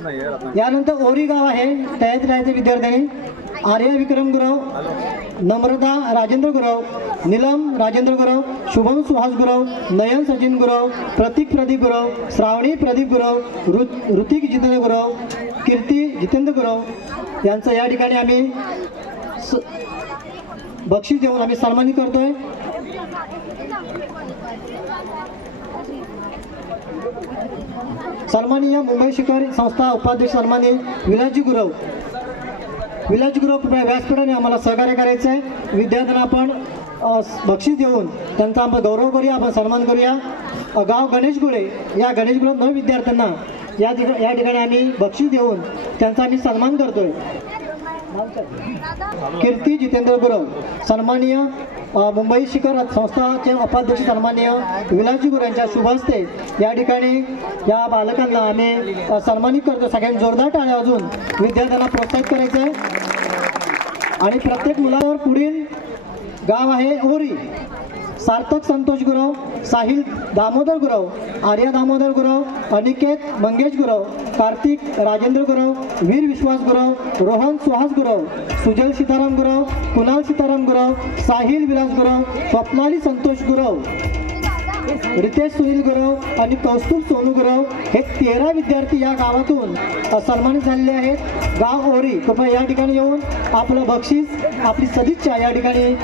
यानंतर ओरी गाव आहे त्यात राहायचे विद्यार्थ्यांनी आर्या विक्रम गुरव, नम्रता राजेंद्र गुरव, नीलम राजेंद्र गुरव, शुभम सुहास गुरव, नयन सचिन गुरव, प्रतीक प्रदीप गुरव, श्रावणी प्रदीप गुरव, ऋतिक जितेंद्र गुरव, कीर्ती जितेंद्र गुरव यांचं या ठिकाणी आम्ही बक्षीस देऊन आम्ही सन्मानित करतोय। सन्माननीय मुंबई शिखर संस्था उपाध्यक्ष सन्माननीय विलासजी गुरव कृपया व्यासपीठाने आम्हाला सहकार्य करायचं आहे। विद्यार्थ्यांना आपण बक्षीस देऊन त्यांचा आपण गौरव करूया, आपण सन्मान करूया। गाव गणेशगुळे या गणेशगुळे 9 विद्यार्थ्यांना या ठिकाणी आम्ही बक्षीस देऊन त्यांचा आम्ही सन्मान करतोय। कीर्ती जितेंद्र गुरव सन्माननीय मुंबई शिखर संस्थाचे उपाध्यक्ष सन्माननीय विलासजी गुरव यांच्या शुभ हस्ते या ठिकाणी या बालकांना आम्ही सन्मानित करतो। सगळ्यांनी जोरदार टाळ्या वाजवून विद्यार्थ्यांना प्रोत्साहित करायचं आहे। आणि प्रत्येक मुलावर पुढील गाव आहे ओरी, सार्थक संतोष गुरव, साहिल दामोदर गुरव, आर्या दामोदर गुरव, अनिकेत मंगेश गुरव, कार्तिक राजेंद्र गुरव, वीर विश्वास गुरव, रोहन सुहास गुरव, सुजल सीताराम गुरव, कुणाल सीताराम गुरव, साहिल विलास गुरव, स्वप्नाली संतोष गुरव, रितेश सुनील गुरव आणि कौस्तुभ सोनू गुरव हे 13 विद्यार्थी या गावातून सन्मानित झालेले आहेत। गाव ओरी कृपया या ठिकाणी येऊन आपलं बक्षीस आपली सदिच्छा या ठिकाणी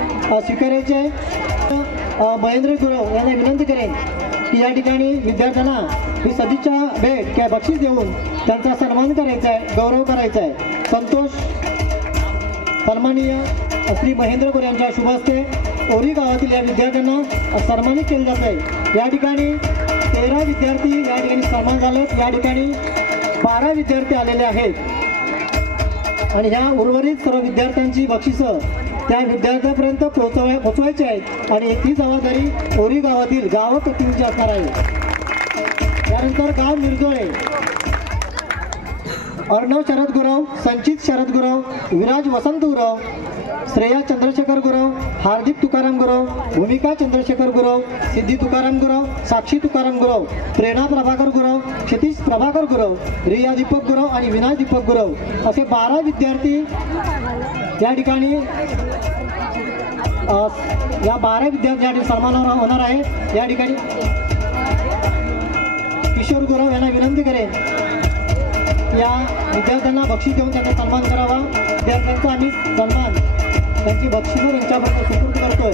स्वीकारायची आहे। महेंद्र गुरव यांना विनंती करेन की या ठिकाणी विद्यार्थ्यांना ही सदिच्छा भेट किंवा बक्षीस देऊन त्यांचा सन्मान करायचा आहे, गौरव करायचा आहे। संतोष सन्माननीय श्री महेंद्र गुरव यांच्या शुभ हस्ते ओरी गावातील या विद्यार्थ्यांना सन्मानित केले जात आहे। या ठिकाणी 13 विद्यार्थी या ठिकाणी सन्मान झालेत। या ठिकाणी 12 विद्यार्थी आलेले आहेत आणि ह्या उर्वरित सर्व विद्यार्थ्यांची बक्षिसं त्या विद्यार्थ्यांपर्यंत पोहोचवायचे आहेत आणि ती जबाबदारी ओरी गावातील गावप्रतिनिधीची असणार आहे। यानंतर गाव मिरजोळे अर्णव शरद गुरव, संचित शरद गुरव, विराज वसंत गुरव, श्रेया चंद्रशेखर गुरव, हार्दिक तुकाराम गुरव, भूमिका चंद्रशेखर गुरव, सिद्धी तुकाराम गुरव, साक्षी तुकाराम गुरव, प्रेरणा प्रभाकर गुरव, क्षितिश प्रभाकर गुरव, रिया दीपक गुरव आणि विनाश दीपक गुरव असे 12 विद्यार्थी या ठिकाणी या 12 विद्यार्थी सन्मान होणार आहे। या ठिकाणी किशोर गुरव यांना विनंती करेन या विद्यार्थ्यांना बक्षीस देऊन त्यांचा सन्मान करावा। विद्यार्थ्यांचा आम्ही सन्मान त्यांची बक्षिसं त्यांच्यापर्यंत सुपूर्द करतोय।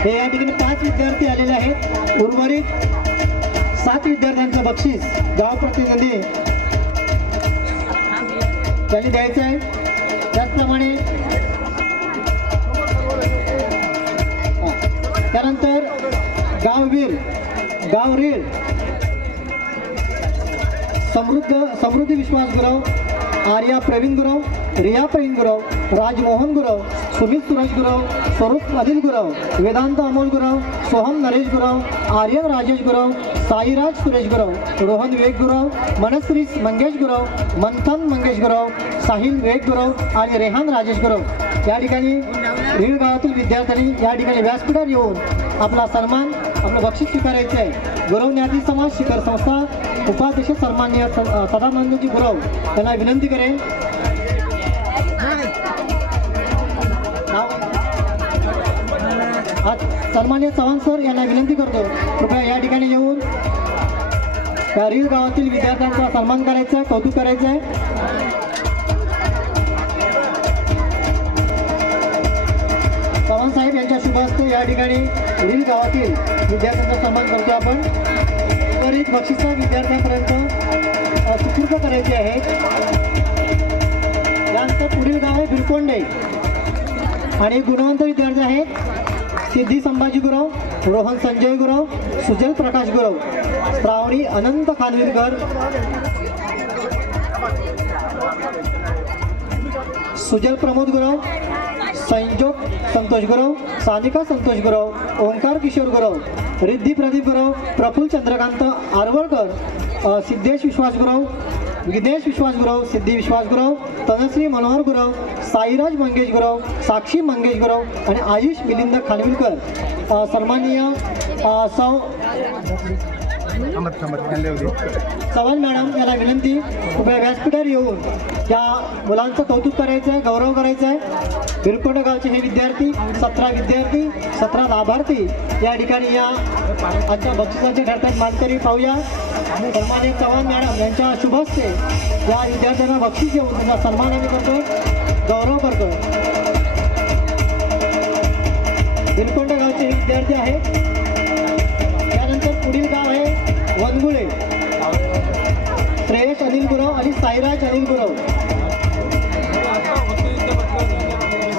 हे या ठिकाणी 5 विद्यार्थी आलेले आहेत, उर्वरित 7 विद्यार्थ्यांचं बक्षीस गाव प्रतिनिधी त्यांनी द्यायचं आहे। त्याचप्रमाणे त्यानंतर गावरील समृद्धी विश्वास गुरव, आर्या प्रवीण गुरव, रिया प्रवीण गुरव, राजमोहन गुरव, सुमित सुरेश गुरव, स्वरूप अनिल गुरव, वेदांत अमोल गुरव, सोहम नरेश गुरव, आर्यन राजेश गुरव, साईराज सुरेश गुरव, रोहन विवेक गुरव, मनश्री मंगेश गुरव, मंथन मंगेश गुरव, साहिल विवेक गुरव आणि रेहान राजेश गुरव या ठिकाणी रीळ गावातील विद्यार्थ्यांनी या ठिकाणी व्यासपीठावर येऊन आपला सन्मान आपलं बक्षीस स्वीकारायचं आहे। गुरव ज्ञाती समाज शिखर संस्था उपाध्यक्ष सन्माननीय सदानंदजी गुरव त्यांना विनंती करेन सन्माननीय चव्हाण सर यांना विनंती करतो कृपया या ठिकाणी येऊन त्या रीळ गावातील विद्यार्थ्यांचा सन्मान करायचा आहे, कौतुक करायचं आहे। चव्हाण साहेब यांच्या शुभ हस्ते या ठिकाणी रीळ गावातील विद्यार्थ्यांचा सन्मान करतो आपण। उर्वरित बक्षिसं विद्यार्थ्यांपर्यंत सुपूर्द करायचे आहेत। त्यानंतर पुढील गाव आहे बिरकोंडे आणि गुणवंत विद्यार्थी आहेत सिद्धी संभाजी गुरव, रोहन संजय गुरव, सुजल प्रकाश गुरव, श्रावणी अनंत खानविलकर, सुजल प्रमोद गुरव, संजोग संतोष गुरव, सानिका संतोष गुरव, ओंकार किशोर गुरव, रिद्धी प्रदीप गुरव, प्रफुल्ल चंद्रकांत आरवळकर, सिद्धेश विश्वास गुरव, विघ्नेश विश्वास गुरव, सिद्धी विश्वास गुरव, तनश्री मनोहर गुरव, साईराज मंगेश गुरव, साक्षी मंगेश गुरव आणि आयुष मिलिंद खानविलकर सन्माननीय चव्हाण मॅडम यांना विनंती, उभ्या व्यासपीठावर येऊन या मुलांचं कौतुक करायचं आहे, गौरव करायचा आहे. बिरकोंड गावचे हे विद्यार्थी 17 विद्यार्थी 17 लाभार्थी या ठिकाणी या आजच्या बक्षिसाच्या ठरतात. मानकरी पाहूया. सन्मान्य चव्हाण मॅडम यांच्या शुभ हस्ते या विद्यार्थ्यांना बक्षीस देऊन त्यांचा सन्मान आम्ही करतो, गौरव करतो. बिरकोंड गावचे हे विद्यार्थी आहेत. त्यानंतर पुढील गाव आहे वनगुळे. श्रेयस अनिल गुरव आणि साईराज अनिल गुरव.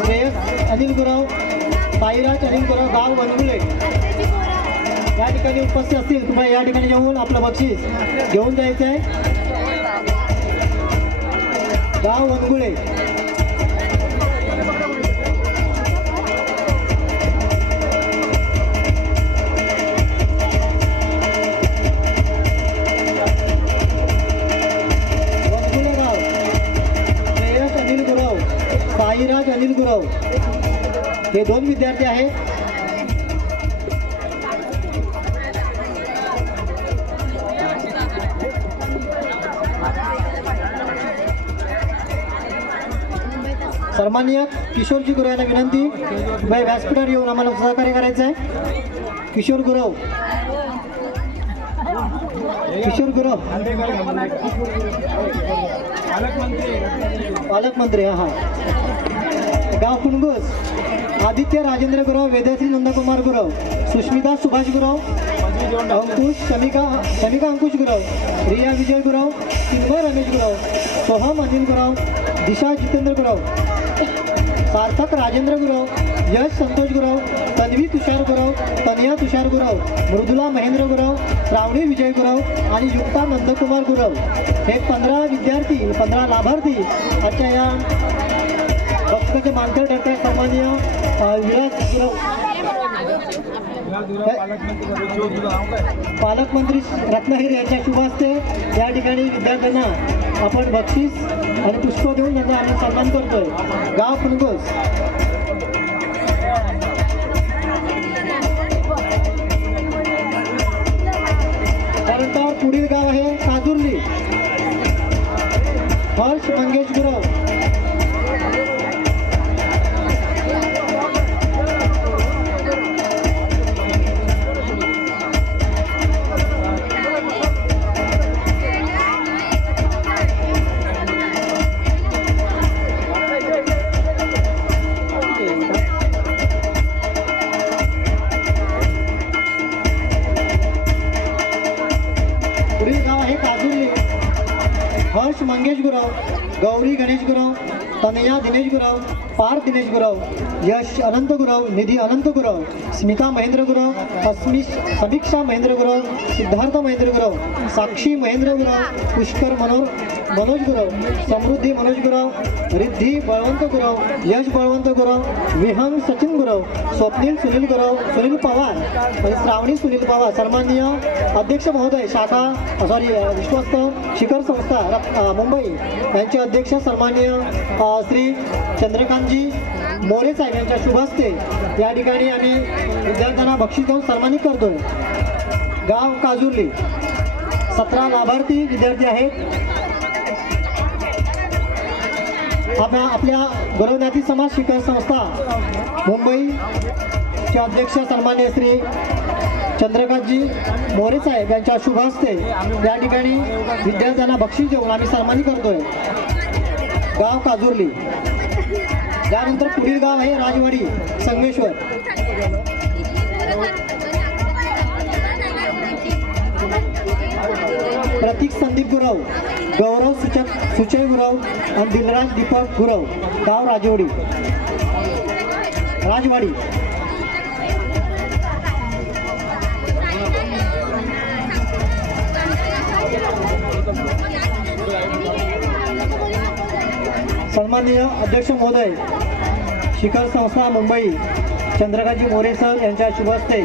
श्रेयस अनिल गुरव, साईराज अनिल गुरव, गाव वनगुळे या ठिकाणी उपस्थित असतील. तुम्हाला या ठिकाणी येऊन आपलं बक्षीस घेऊन जायचं आहे. गाव वनगुळे. साईराज अनिल गुरव हे 2 विद्यार्थी आहेत. सन्माननीय किशोरजी गुरव यांना विनंती, व्यासपीठावर येऊन आम्हाला सहकार्य करायचं आहे. किशोर गुरव, किशोर गुरव पालकमंत्री. हां. गाव कुणगोस. आदित्य राजेंद्र गुरव, वेदश्री नंदकुमार गुरव, सुष्मिता सुभाष गुरव, अंकुश शमिका अंकुश गुरव, रिया विजय गुरव, सिंह रमेश गुरव, सोहम अनिल गुरव, दिशा जितेंद्र गुरव, सार्थक राजेंद्र गुरव, यश संतोष गुरव, तन्वी तुषार गुरव, तनया तुषार गुरव, मृदुला महेंद्र गुरव, श्रावणी विजय गुरव आणि युक्ता नंदकुमार गुरव हे 15 विद्यार्थी 15 लाभार्थी आजच्या या बक्षिसाचे मानकर ठरतात. सन्माननीय विलास गुरव पालकमंत्री रत्नागिरी यांच्या शुभ हस्ते या ठिकाणी विद्यार्थ्यांना आपण बक्षीस आणि पुष्प देऊन त्यांचा आम्ही सन्मान करतोय. गाव कुणगोस. त्यानंतर पुढील गाव आहे काजुर्ली. हर्ष मंगेश गुरव. हर्ष मंगेश गुरव, गौरी गणेश गुरव, तनया दिनेश गुरव, पार्थ दिनेश गुरव, यश अनंत गुरव, निधी अनंत गुरव, स्मिता महेंद्र गुरव, समीक्षा महेंद्र गुरव, सिद्धार्थ महेंद्र गुरव, साक्षी महेंद्र गुरव, पुष्कर मनोज गुरव, समृद्धी मनोज गुरव, रिद्धी बळवंत गुरव, यश बळवंत गुरव, विहंग सचिन गुरव, स्वप्नील सुनील गुरव, सुनील पवार आणि श्रावणी सुनील पवार. सन्माननीय अध्यक्ष महोदय विश्वस्त शिखर संस्था मुंबई यांचे अध्यक्ष सन्माननीय श्री चंद्रकांतजी मोरे साहेब यांच्या शुभ हस्ते या ठिकाणी आम्ही विद्यार्थ्यांना बक्षीस देऊन सन्मानित करतोय. गाव काजुर्ली. 17 लाभार्थी विद्यार्थी आहेत. आपल्या गौरवनाथी समाज शिखर संस्था मुंबईचे अध्यक्ष सन्मान्य श्री चंद्रकांतजी मोरे साहेब यांच्या शुभ हस्ते या ठिकाणी विद्यार्थ्यांना बक्षीस देऊन आम्ही सन्मानित करतोय. गाव काजुर्ली. त्यानंतर पुढील गाव आहे राजवाडी संगमेश्वर. प्रतीक संदीप गुरव, गौरव सुचय गुरव आणि दिलराज दीपक गुरव. गाव राजवाडी. सन्माननीय अध्यक्ष महोदय शिखर संस्था मुंबई चंद्रकांतजी मोरे सर यांच्या शुभ हस्ते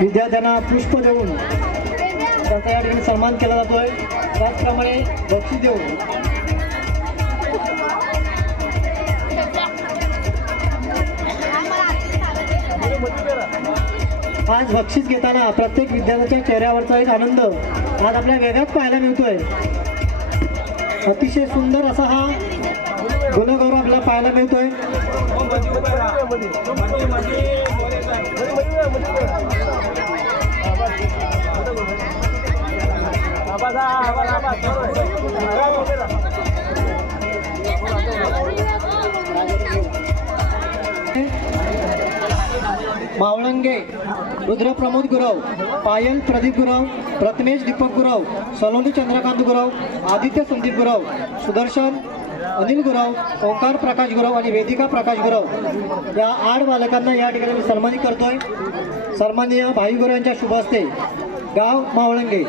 विद्यार्थ्यांना पुष्प देऊन त्यांचा या ठिकाणी सन्मान केला जातोय. त्याचप्रमाणे बक्षीस देऊन आज बक्षीस घेताना प्रत्येक विद्यार्थ्याच्या चेहऱ्यावरचा एक आनंद आज आपल्या वेगळाच पाहायला मिळतोय. अतिशय सुंदर असा हा गुणगौरव आपल्याला पाहायला मिळतोय. मावळंगे रुद्र प्रमोद गुरव, पायल प्रदीप गुरव, प्रथमेश दीपक गुरव, सलोनी चंद्रकांत गुरव, आदित्य संदीप गुरव, सुदर्शन अनिल गुरव, ओंकार प्रकाश गुरव आणि वेदिका प्रकाश गुरव या 8 बालकांना या ठिकाणी मी सन्मानित करतोय. सन्माननीय भाई गुरव यांच्या शुभ हस्ते गाव मावळंगे.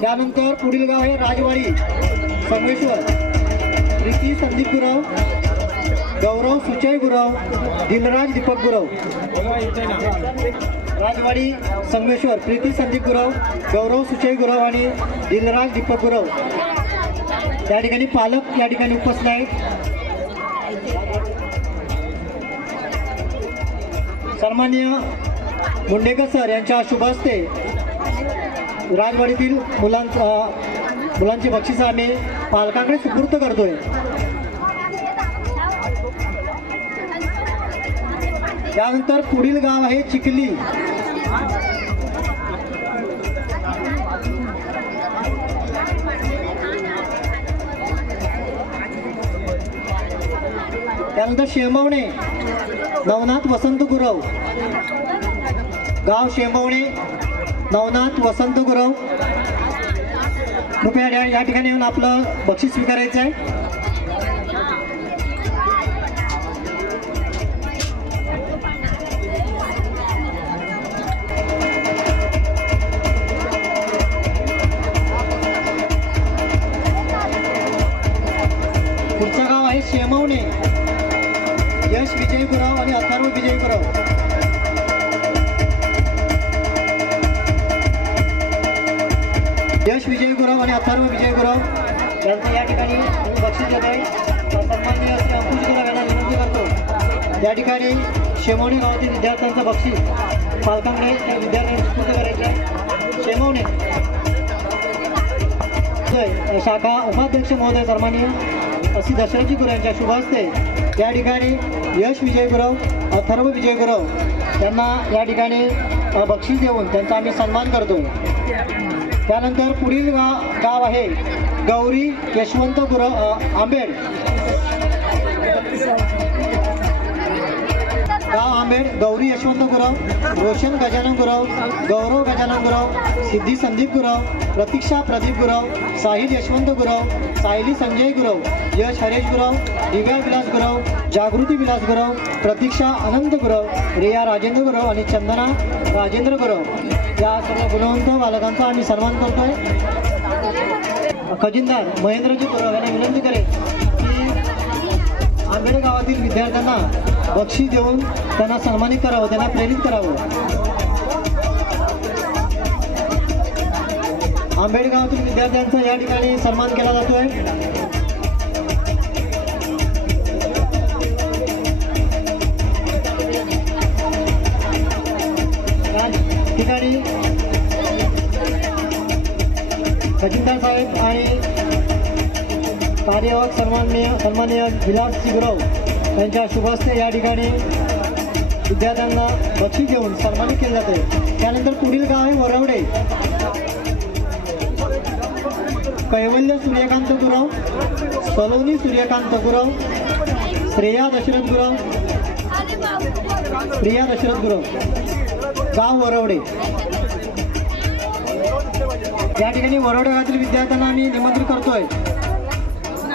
त्यानंतर पुढील गाव आहे राजवाडी संगमेश्वर. प्रीती संदीप गुरव, गौरव सुचय गुरव, दिलराज दीपक गुरव. राजवाडी संगमेश्वर प्रीती संदीप गुरव, गौरव सुचय गुरव आणि दिलराज दीपक गुरव या ठिकाणी पालक या ठिकाणी उपस्थित आहेत. सन्माननीय मुंडेकर सर यांच्या शुभ हस्ते राजवाडीतील मुलांची बक्षीस आम्ही पालकांकडे सुपूर्द करतोय. त्यानंतर पुढील गाव आहे चिखली. त्यानंतर शेंबवणे नवनाथ वसंत गुरव, गाव शेंबवणे नवनाथ वसंत गुरव. कृपया या ठिकाणी येऊन आपलं बक्षीस स्वीकारायचं आहे. पुढचं गाव आहे शेंबवणे यश विजय गुरव आणि अथर्व विजय गुरव. यश विजय गुरव आणि अथर्व विजय गुरव यांचं या ठिकाणी बक्षीस देत आहे. सन्माननीय श्री अंकुश गुरव यांना विनंती करतो या ठिकाणी शेमवणे गावातील विद्यार्थ्यांचं बक्षीस पालकांकडे त्या विद्यार्थ्यांनी सुपूर्द करायचे आहे. शेमवणे शाखा उपाध्यक्ष महोदय सन्माननीय अशी दशरथजी गुरव यांच्या शुभ हस्ते या ठिकाणी यश विजय गुरव, अथर्व विजय गुरव यांना या ठिकाणी बक्षीस देऊन त्यांचा आम्ही सन्मान करतो. त्यानंतर पुढील गाव आहे गौरी यशवंत गुरव आंबेड. गाव आंबेड गौरी यशवंत गुरव, रोशन गजानन गुरव, गौरव गजानन गुरव, सिद्धी संदीप गुरव, प्रतीक्षा प्रदीप गुरव, साहिल यशवंत गुरव, सायली संजय गुरव, यश हरेश गुरव, दिव्या विलास गुरव, जागृती विलास गुरव, प्रतीक्षा अनंत गुरव, रिया राजेंद्र गुरव आणि चंदना राजेंद्र गुरव या सर्व गुणवंत बालकांचा आम्ही सन्मान करतोय. खजिनदार महेंद्रजी गुरव यांना विनंती करेल की आंबेड गावातील विद्यार्थ्यांना बक्षीस देऊन त्यांना सन्मानित करावं, त्यांना प्रेरित करावं. आंबेड गावातील विद्यार्थ्यांचा या ठिकाणी सन्मान केला जातोय. या ठिकाणी खजिनदार साहेब आणि कार्यवाहक सन्माननीय विलास गुरव यांच्या शुभ हस्ते या ठिकाणी विद्यार्थ्यांना बक्षीस देऊन सन्मानित केले जाते. त्यानंतर पुढील गाव आहे वरवडे. कैवल्य सूर्यकांत गुरव, सलोनी सूर्यकांत गुरव, श्रेया दशरथ गुरव, प्रिया दशरथ गुरव, गाव वरवडे. या ठिकाणी वरवडे गावातील विद्यार्थ्यांना आम्ही निमंत्रित करतोय.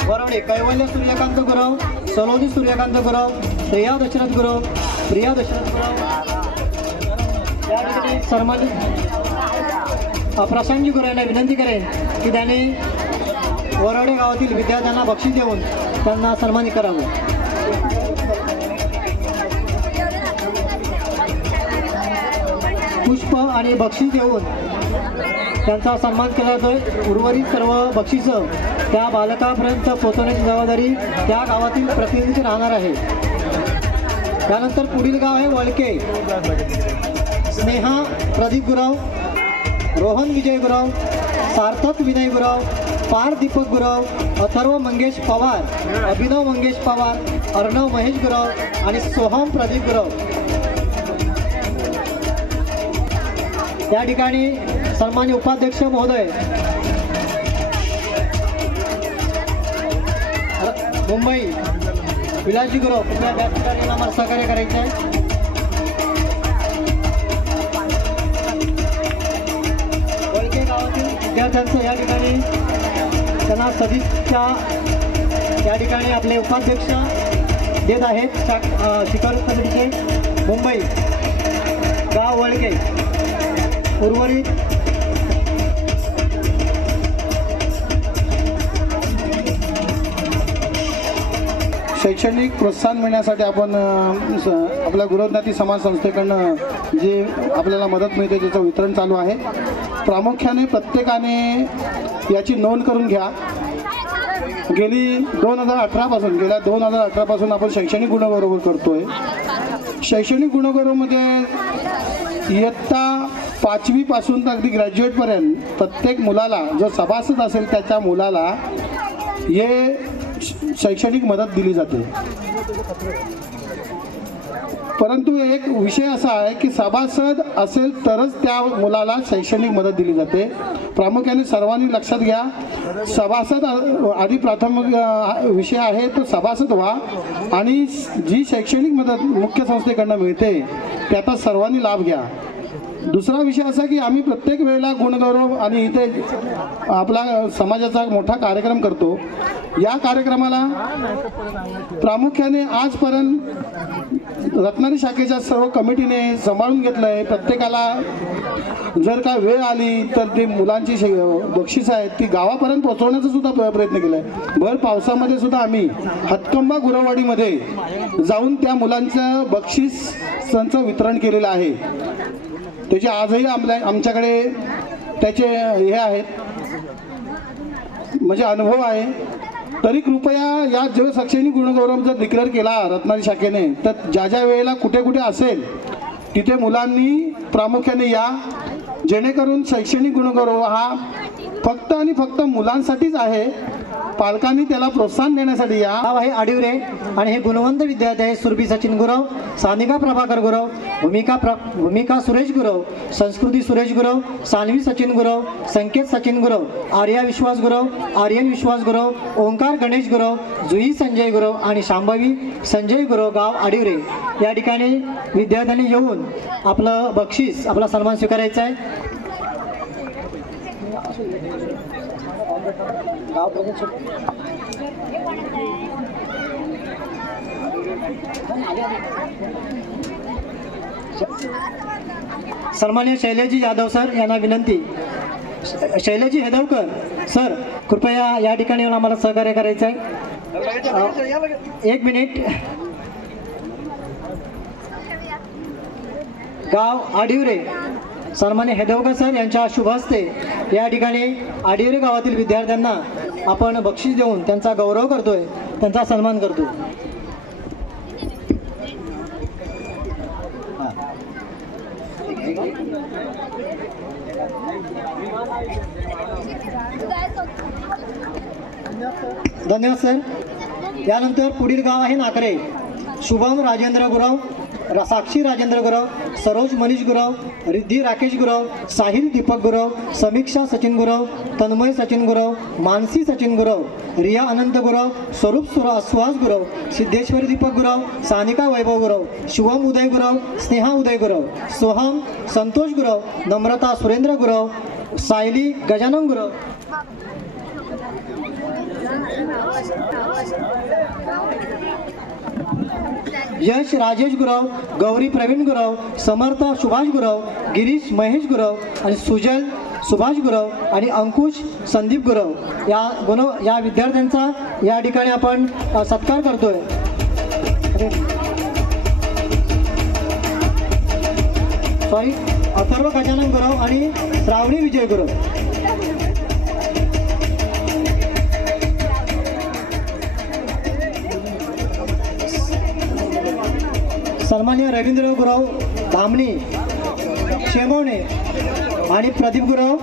वरवडे कैवल्य सूर्यकांत गुरव, सलोनी सूर्यकांत गुरव, श्रेया दशरथ गुरव, प्रिया दशरथ गुरव या ठिकाणी सन्मानित प्रशांतजी गुरव यांना विनंती करेन की त्यांनी वरवडे गावातील विद्यार्थ्यांना बक्षीस देऊन त्यांना सन्मानित करावं. पुष्प आणि बक्षीस देऊन त्यांचा सन्मान केला जातोय. उर्वरित सर्व बक्षिसं त्या बालकापर्यंत पोहोचवण्याची जबाबदारी त्या गावातील प्रतिनिधीची राहणार आहे. त्यानंतर पुढील गाव आहे वळके. स्नेहा प्रदीप गुराव, रोहन विजय गुराव, सार्थक विनय गुराव, पार दीपक गुराव, अथर्व मंगेश पवार, अभिनव मंगेश पवार, अर्णव महेश गुराव आणि सोहम प्रदीप गुराव. या ठिकाणी सन्मान्य उपाध्यक्ष महोदय मुंबई विलासजी गुराव कृपया या ठिकाणी आम्हाला सहकार्य करायचे आहे. वळके गावातील विद्यार्थ्यांचं या ठिकाणी त्यांना सदिच्छा या ठिकाणी आपले उपाध्यक्ष देत आहेत. शिखर कमिटीचे मुंबई गाव वळके. उर्वरित शैक्षणिक प्रोत्साहन मिळण्यासाठी आपण आपल्या गुरुज्ञाती समाज संस्थेकडनं जे आपल्याला मदत मिळते त्याचं वितरण चालू आहे. प्रामुख्याने प्रत्येकाने याची नोंद करून घ्या. गेल्या 2018 पासून आपण शैक्षणिक गुणगौरव करतोय. शैक्षणिक गुणगौरवमध्ये इयत्ता 5वी पासून तर अगदी ग्रॅज्युएटपर्यंत प्रत्येक मुलाला जो सभासद असेल त्याच्या मुलाला हे शैक्षणिक मदत दिली जाते. परंतु एक विषय असा आहे की सभासद असेल तरच त्या मुलाला शैक्षणिक मदत दिली जाते. प्रामुख्याने सर्वांनी लक्षात घ्या, सभासद आधी प्राथमिक विषय आहे तो सभासद व्हा आणि जी शैक्षणिक मदत मुख्य संस्थेकडनं मिळते त्याचा सर्वांनी लाभ घ्या. दुसरा विषय असा की आम्ही प्रत्येक वेळेला गुणगौरव आणि इथे आपला समाजाचा मोठा कार्यक्रम करतो. या कार्यक्रमाला प्रामुख्याने आजपर्यंत रत्नागिरी शाखेच्या सर्व कमिटीने सांभाळून घेतलं आहे. प्रत्येकाला जर का वेळ आली तर ते मुलांची बक्षीस आहेत ती गावापर्यंत पोहोचवण्याचा सुद्धा प्रयत्न केला आहे. भर पावसामध्ये सुद्धा आम्ही हातकंबा गुरववाडीमध्ये जाऊन त्या मुलांचं बक्षिसांचं वितरण केलेलं आहे. त्याचे आजही आमच्याकडे त्याचे हे आहेत म्हणजे अनुभव आहे. तरी कृपया या जो शैक्षणिक गुणगौरव जर डिक्लेअर केला रत्नागिरी शाखेने तर ज्या ज्या वेळेला कुठे कुठे असेल तिथे मुलांनी प्रामुख्याने या, जेणेकरून शैक्षणिक गुणगौरव हा फक्त आणि फक्त मुलांसाठीच आहे. पालकांनी त्याला प्रोत्साहन देण्यासाठी या. नाव आहे आडिवरे आणि हे गुणवंत विद्यार्थी आहे. सुरभी सचिन गुरव, सानिका प्रभाकर गुरव, भूमिका सुरेश गुरव, संस्कृती सुरेश गुरव, सान्वी सचिन गुरव, संकेत सचिन गुरव, आर्या विश्वास गुरव, आर्यन विश्वास गुरव, ओंकार गणेश गुरव, जुई संजय गुरव आणि शांभवी संजय गुरव, गाव आडिवरे. या ठिकाणी विद्यार्थ्यांनी येऊन आपलं बक्षीस आपला सन्मान स्वीकारायचा आहे. सन्मान्य शैलेजी यादव सर यांना विनंती. शैलेजी हेदवकर सर कृपया या ठिकाणी येऊन आम्हाला सहकार्य करायचं आहे. 1 मिनिट. गाव आडिवरे सन्मान्य हेदवकर सर यांच्या शुभ हस्ते या ठिकाणी आडिवरे गावातील विद्यार्थ्यांना आपण बक्षीस देऊन त्यांचा गौरव करतोय, त्यांचा सन्मान करतोय. धन्यवाद सर. यानंतर पुढील गाव आहे नाकरे. शुभम राजेंद्र गुरव, साक्षी राजेंद्र गुरव, सरोज मनीष गुरव, रिद्धी राकेश गुरव, साहिल दीपक गुरव, समीक्षा सचिन गुरव, तन्मय सचिन गुरव, मानसी सचिन गुरव, रिया अनंत गुरव, स्वरूप सुहास गुरव, सिद्धेश्वरी दीपक गुरव, सानिका वैभव गुरव, शुभम उदय गुरव, स्नेहा उदय गुरव, सोहम संतोष गुरव, नम्रता सुरेंद्र गुरव, सायली गजानन गुरव. यश राजेश गुरव, गौरी प्रवीण गुरव, समर्थ सुभाष गुरव, गिरीश महेश गुरव आणि सुजल सुभाष गुरव आणि अंकुश संदीप गुरव या विद्यार्थ्यांचा या ठिकाणी आपण सत्कार करतोय. सॉरी अथर्व गजानन गुरव आणि श्रावणी विजय गुरव. सन्माननीय रवींद्र गुरव धामणी शेमवणे आणि प्रदीप गुरव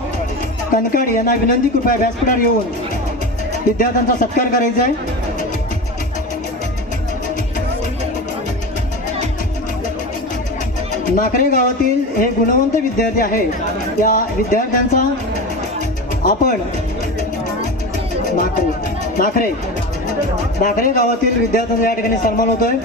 कनकाड यांना विनंती कृपया व्यासपीठावर येऊन विद्यार्थ्यांचा सत्कार करायचा आहे. नाकरे गावातील हे गुणवंत विद्यार्थी आहे. या विद्यार्थ्यांचा आपण नाकरे गावातील विद्यार्थ्यांचा या ठिकाणी सन्मान होतोय.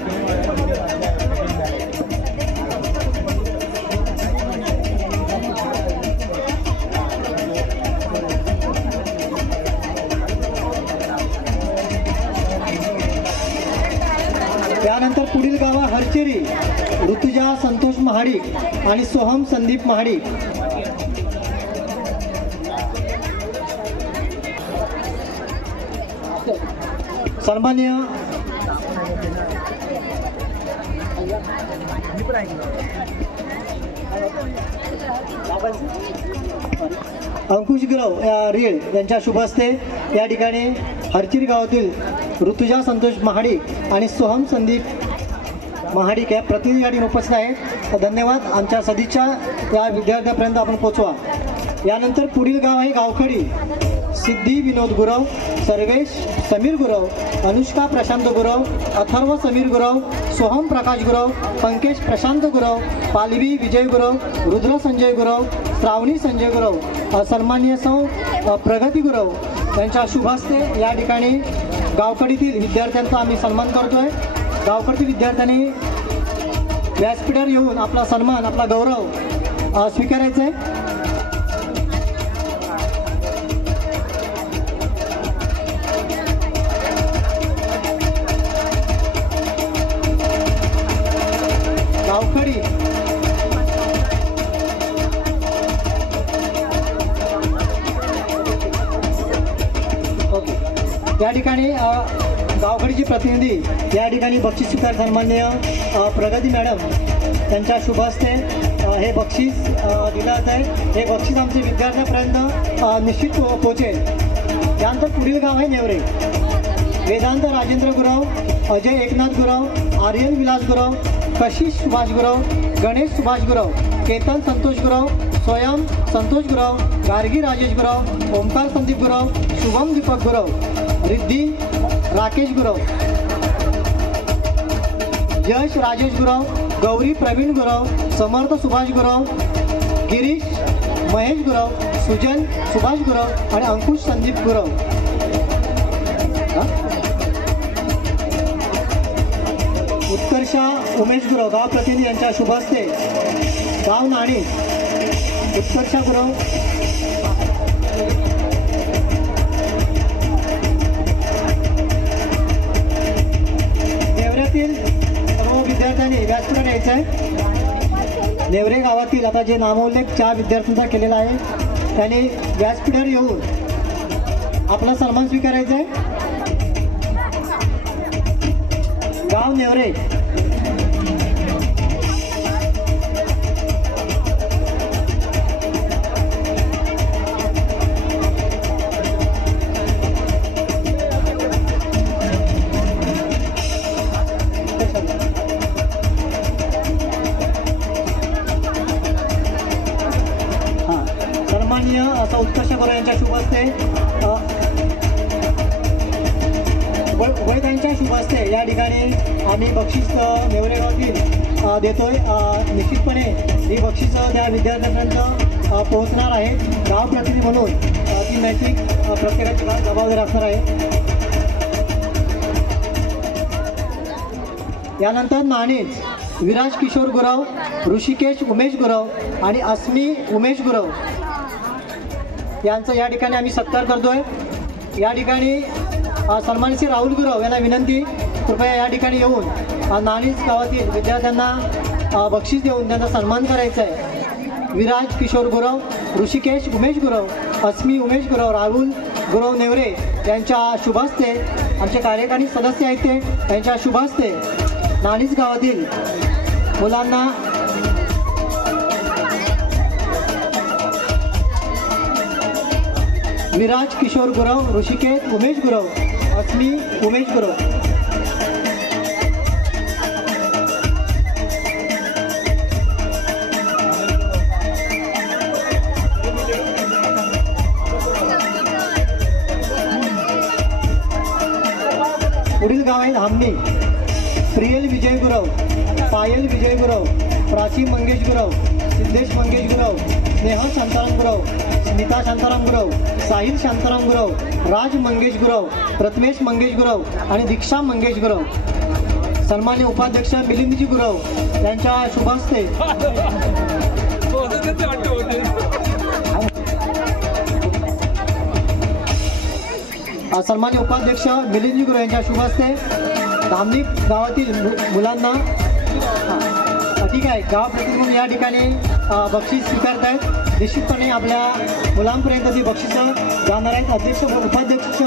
त्यानंतर पुढील गाव हरचेरी ऋतुजा संतोष महाडिक आणि सोहम संदीप महाडिक. सन्माननीय अंकुश गुरव रीळ यांच्या शुभ हस्ते या ठिकाणी हरचिरी गावातील ऋतुजा संतोष महाडिक आणि सोहम संदीप महाडिक या प्रतिनिधी या ठिकाणी उपस्थित आहेत. धन्यवाद. आमच्या सदिच्छा या विद्यार्थ्यापर्यंत आपण पोचवा. यानंतर पुढील गाव आहे गावखडी. सिद्धी विनोद गुरव, सर्वेश समीर गुरव, अनुष्का प्रशांत गुरव, अथर्व समीर गुरव, सोहम प्रकाश गुरव, पंकज प्रशांत गुरव, पालवी विजय गुरव, रुद्र संजय गुरव, श्रावणी संजय गुरव. सन्माननीय सौ प्रगती गुरव यांच्या शुभ हस्ते या ठिकाणी गावकडीतील विद्यार्थ्यांचा आम्ही सन्मान करतोय. गावकडील विद्यार्थ्यांनी व्यासपीठावर येऊन आपला सन्मान, आपला गौरव स्वीकारायचा आहे. गावखडी या ठिकाणी गावखडीचे प्रतिनिधी या ठिकाणी बक्षीस स्वीकार सन्माननीय प्रगती मॅडम त्यांच्या शुभ हस्ते हे बक्षीस दिलं जात आहे. हे बक्षीस आमच्या विद्यार्थ्यांपर्यंत निश्चित पोचेल. त्यानंतर पुढील गाव आहे नेवरे. वेदांत राजेंद्र गुरव, अजय एकनाथ गुरव, आर्यन विलास गुरव, कशिश सुभाष गुरव, गणेश सुभाष गुरव, केतन संतोष गुरव, स्वयं संतोष गुरव, गार्गी राजेश गुरव, ओमकार संदीप गुरव, शुभम दीपक गुरव, रिद्धी राकेश गुरव, यश राजेश गुरव, गौरी प्रवीण गुरव, समर्थ सुभाष गुरव, गिरीश महेश गुरव, सुजन सुभाष गुरव आणि अंकुश संदीप गुरव. उत्कर्षा उमेश गुरव गाव प्रतिनिधी यांच्या शुभ हस्ते गाव नाणी उत्कर्षा गुरव, नेवऱ्यातील सर्व विद्यार्थ्यांनी व्यासपीठावर यायचं आहे. नेवरे गावातील आता जे नामोल्लेख 4 विद्यार्थ्यांचा केलेला आहे त्यांनी व्यासपीठावर येऊन आपला सन्मान स्वीकारायचा आहे. गाव नेवरे सन्माननीय असा उत्कर्ष गुरव यांच्या शुभ हस्ते वैद्यांच्या शुभ हस्ते या ठिकाणी आम्ही बक्षीस नेवरे गावातील देतोय. निश्चितपणे ही बक्षीस त्या विद्यार्थ्यांपर्यंत पोहोचणार आहे. गाव प्रतिनिधी म्हणून ती नैतिक प्रत्येकाची जबाबदारी असणार आहे. यानंतर नाणेच विराज किशोर गुरव, ऋषिकेश उमेश गुरव आणि अस्मी उमेश गुरव यांचं या ठिकाणी आम्ही सत्कार करतोय. या ठिकाणी सन्मानित श्री राहुल गुरव यांना विनंती कृपया या ठिकाणी येऊन नाणीज गावातील विद्यार्थ्यांना बक्षीस देऊन त्यांचा सन्मान करायचा आहे. विराज किशोर गुरव, ऋषिकेश उमेश गुरव, अस्मी उमेश गुरव, राहुल गुरव नेवरे यांच्या शुभ हस्ते आमचे कार्यकारी सदस्य आहेत ते यांच्या शुभ हस्ते नाणीज गावातील मुलांना विराज किशोर गुरव, ऋषिकेत उमेश गुरव, अस्मी उमेश गुरव. पुढील गाव आहेत हामणी. प्रियल विजय गुरव, पायल विजय गुरव, प्राची मंगेश गुरव, सिद्धेश मंगेश गुरव, स्नेहा शांताराम गुरव, स्मिता शांताराम गुरव, साहिल शांताराम गुरव, राज मंगेश गुरव, प्रथमेश मंगेश गुरव आणि दीक्षा मंगेश गुरव. सन्मान्य उपाध्यक्ष मिलिंदजी गुरव यांच्या शुभहस्ते सन्मान्य उपाध्यक्ष मिलिंदजी गुरव यांच्या शुभहस्ते धामणी गावातील मुलांना ठीक आहे गाव प्रतिनिधी या ठिकाणी बक्षीस स्वीकारत आहेत. निश्चितपणे आपल्या मुलांपर्यंत ती बक्षिसं जाणार आहेत. अध्यक्ष व उपाध्यक्ष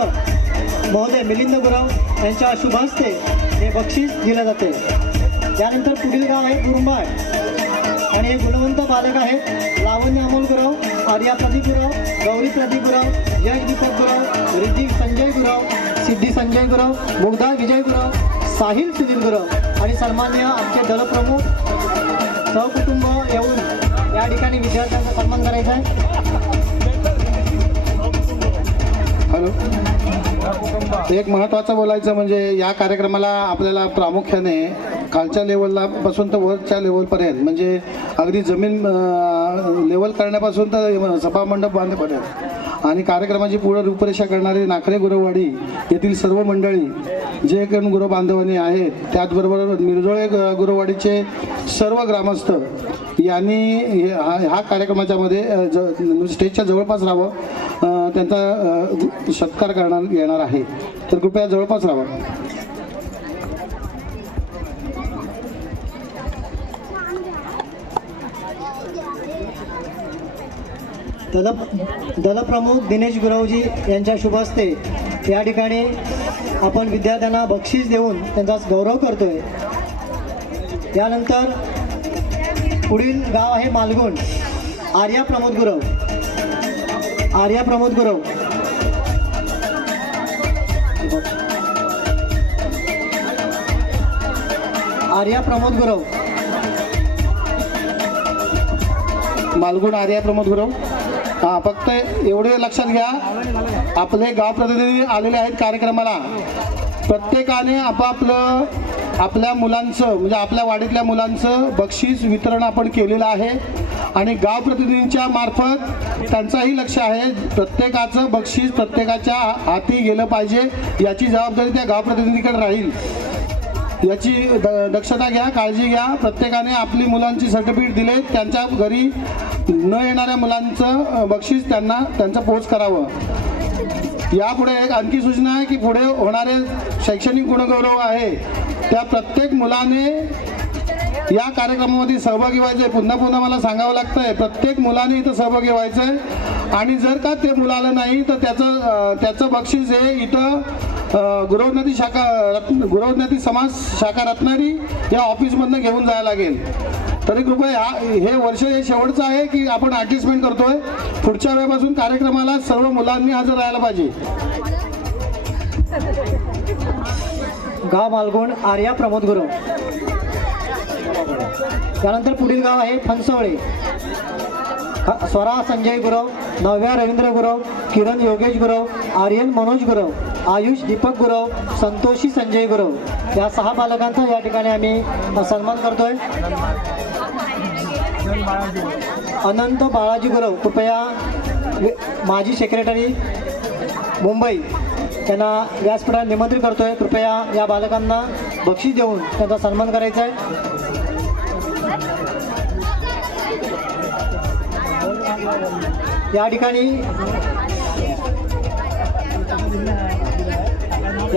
महोदय मिलिंद गुरव यांच्या शुभहस्ते हे बक्षीस दिलं जाते. त्यानंतर पुढील गाव आहे गुरुंबाळ आणि हे गुणवंत बालक आहेत. लावण्य अमोल गुरव, आर्या प्रदीप गुरव, गौरी प्रदीप गुरव, यश दीपक गुरव, रिद्धी संजय गुरव, सिद्धी संजय गुरव, मुग्धा विजय गुरव, साहिल सुनील गुरव आणि सन्मान्य आमचे दलप्रमुख सहकुटुंब येऊन या ठिकाणी विद्यार्थ्यांचा सन्मान करायचा आहे. हॅलो. एक महत्त्वाचं बोलायचं म्हणजे या कार्यक्रमाला आपल्याला प्रामुख्याने खालच्या लेवलला पासून तर वरच्या लेवलपर्यंत म्हणजे अगदी जमीन लेवल करण्यापासून तर सभामंडप बांधेपर्यंत आणि कार्यक्रमाची पुढे रूपरेषा करणारे नाखरे गुरववाडी येथील सर्व मंडळी जे कोण गुरु बांधवांनी आहेत, त्याचबरोबर मिरजोळे गुरुवाडीचे सर्व ग्रामस्थ यांनी ह्या कार्यक्रमाच्या मध्ये स्टेजच्या जवळपास राहावं. त्यांचा सत्कार करण्यात येणार आहे, तर कृपया जवळपास राहावं. दलप्रमुख दिनेश गुरवजी यांच्या शुभहस्ते या ठिकाणी आपण विद्यार्थ्यांना बक्षीस देऊन त्यांचा गौरव करतोय. यानंतर पुढील गाव आहे मालगुण. आर्या प्रमोद गुरव, आर्या प्रमोद गुरव, आर्या प्रमोद गुरव, मालगुण आर्या प्रमोद गुरव. हां, फक्त एवढे लक्षात घ्या, आपले गाव प्रतिनिधी आलेले आहेत कार्यक्रमाला. प्रत्येकाने आपापलं आपल्या मुलांचं म्हणजे आपल्या वाडीतल्या मुलांचं बक्षीस वितरण आपण केलेलं आहे आणि गाव प्रतिनिधींच्या मार्फत त्यांचाही लक्ष आहे. प्रत्येकाचं बक्षीस प्रत्येकाच्या हाती गेलं पाहिजे याची जबाबदारी त्या गाव प्रतिनिधीकडे राहील. याची दक्षता घ्या, काळजी घ्या. प्रत्येकाने आपली मुलांची सर्टिफिकेट दिले, त्यांच्या घरी न येणाऱ्या मुलांचं बक्षीस त्यांना त्यांचं पोच करावं. यापुढे एक आणखी सूचना आहे की पुढे होणारे शैक्षणिक गुणगौरव आहे त्या प्रत्येक मुलाने या कार्यक्रमामध्ये सहभागी व्हायचं आहे. पुन्हा पुन्हा मला सांगावं लागतं आहे, प्रत्येक मुलाने इथं सहभागी व्हायचं आहे आणि जर का ते मुलाला नाही तर त्याचं बक्षीस हे इथं गुरवनदी समाज शाखा रत्नागिरी या ऑफिसमधनं घेऊन जायला लागेल. तरी कृपया हे वर्ष हे शेवटचं आहे की आपण ॲडजस्टमेंट करतोय. पुढच्या वेळेपासून कार्यक्रमाला सर्व मुलांनी हजर राहायला पाहिजे. गाव मालगुण आर्या प्रमोद गुरव. त्यानंतर पुढील गाव आहे फणसवळे. स्वरा संजय गुरव, नव्या रवींद्र गुरव, किरण योगेश गुरव, आर्यन मनोज गुरव, आयुष दीपक गुरव, संतोषी संजय गुरव या 6 बालकांचा या ठिकाणी आम्ही सन्मान करतोय. अनंत बाळाजी गुरव, कृपया माजी सेक्रेटरी मुंबई त्यांना व्यासपीठात निमंत्रित करतोय. कृपया या बालकांना बक्षीस देऊन त्यांचा सन्मान करायचा आहे. या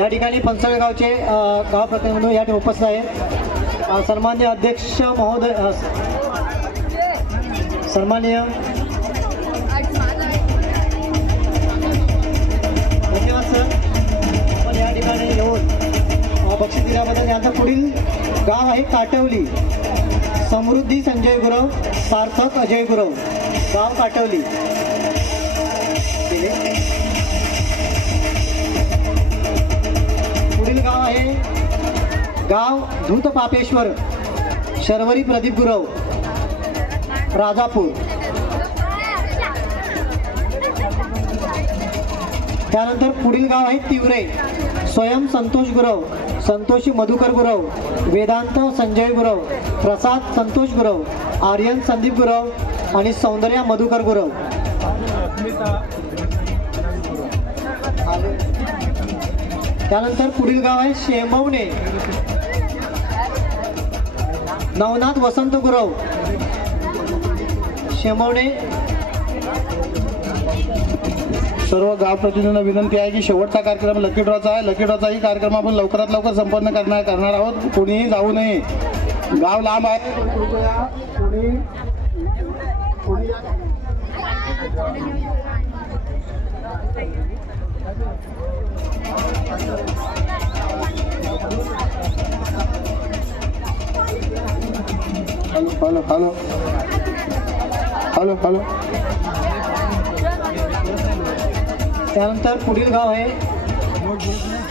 ठिकाणी फणसवळे गावचे गाव प्रतिनिधी म्हणून या ठिकाणी उपस्थित आहेत. सन्मान्य अध्यक्ष महोदय, सन्माननीय धन्यवाद सर, आपण या ठिकाणी येऊन बक्षीस दिल्याबद्दल. यांचं पुढील गाव आहे काटवली. समृद्धी संजय गुरव, सार्थक अजय गुरव, गाव काटवली. आहे गाव धूतपापेश्वर शर्वरी प्रदीप गुरव राजापूर. त्यानंतर पुढील गाव आहे तिवरे स्वयं संतोष गुरव, संतोषी मधुकर गुरव, वेदांत संजय गुरव, प्रसाद संतोष गुरव, आर्यन संदीप गुरव आणि सौंदर्या मधुकर गुरव. त्यानंतर पुढील गाव आहे शेंबवणे नवनाथ वसंत गुरव शेंबवणे. सर्व गाव प्रतिनिधींना विनंती आहे की शेवटचा कार्यक्रम लकी ड्रॉचा आहे. लकी ड्रॉचाही कार्यक्रम आपण लवकरात लवकर संपन्न करणार आहोत. कोणीही जाऊ नये, गाव लांब आहे. कृपया कोणी hello hello hello hello hello. त्यानंतर पुढील गाव आहे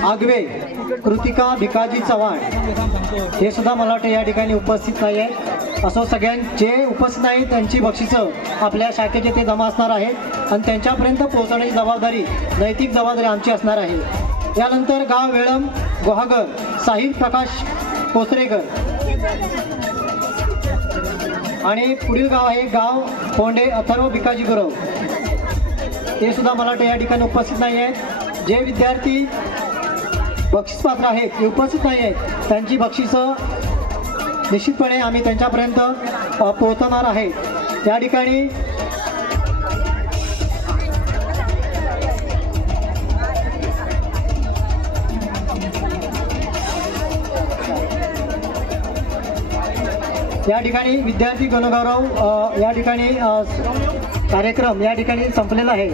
आगवे कृतिका भिकाजी चव्हाण. हे सुद्धा मला वाटतं या ठिकाणी उपस्थित नाही आहे. असो सगळ्यांचे उपस्थित नाही त्यांची बक्षिसं आपल्या शाखेचे ते जमा असणार आहेत आणि त्यांच्यापर्यंत पोहोचवण्याची जबाबदारी नैतिक जबाबदारी आमची असणार आहे. यानंतर गाव वेळम गुहागर साहिल प्रकाश कोसरेकर आणि पुढील गाव आहे गाव फोंडे अथर्व भिकाजी गुरव. ते सुद्धा मला वाटतं या ठिकाणी उपस्थित नाही आहेत. जे विद्यार्थी बक्षीसपात्र आहेत ते उपस्थित नाही आहेत त्यांची बक्षिसं निश्चितपणे आम्ही त्यांच्यापर्यंत पोहोचवणार आहे. या ठिकाणी विद्यार्थी गणगौरव या ठिकाणी कार्यक्रम या ठिकाणी संपलेला आहे.